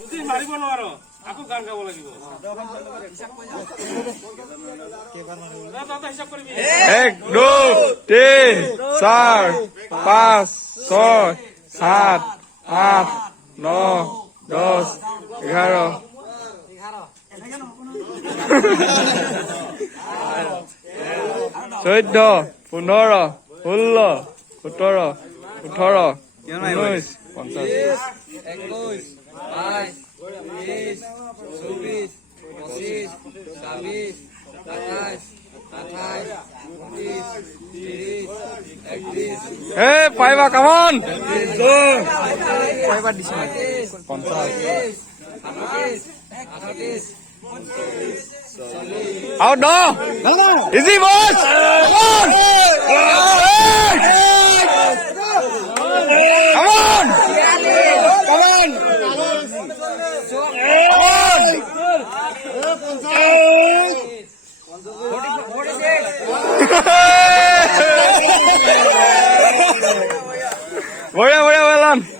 যদি মাৰিব নোৱাৰো আকৌ গান গাব লাগিব। এক দুই তিন চার পাঁচ ছয় সাত আট ন 10 11 14 15 16 17 18 19 50 21 22 23 24 25 26 27 28 29 30 31 Hey, Paiva, come on! Paiva di sini. 50. Out no! Easy boss! Come on! Come on! Come on! Boleh, well done.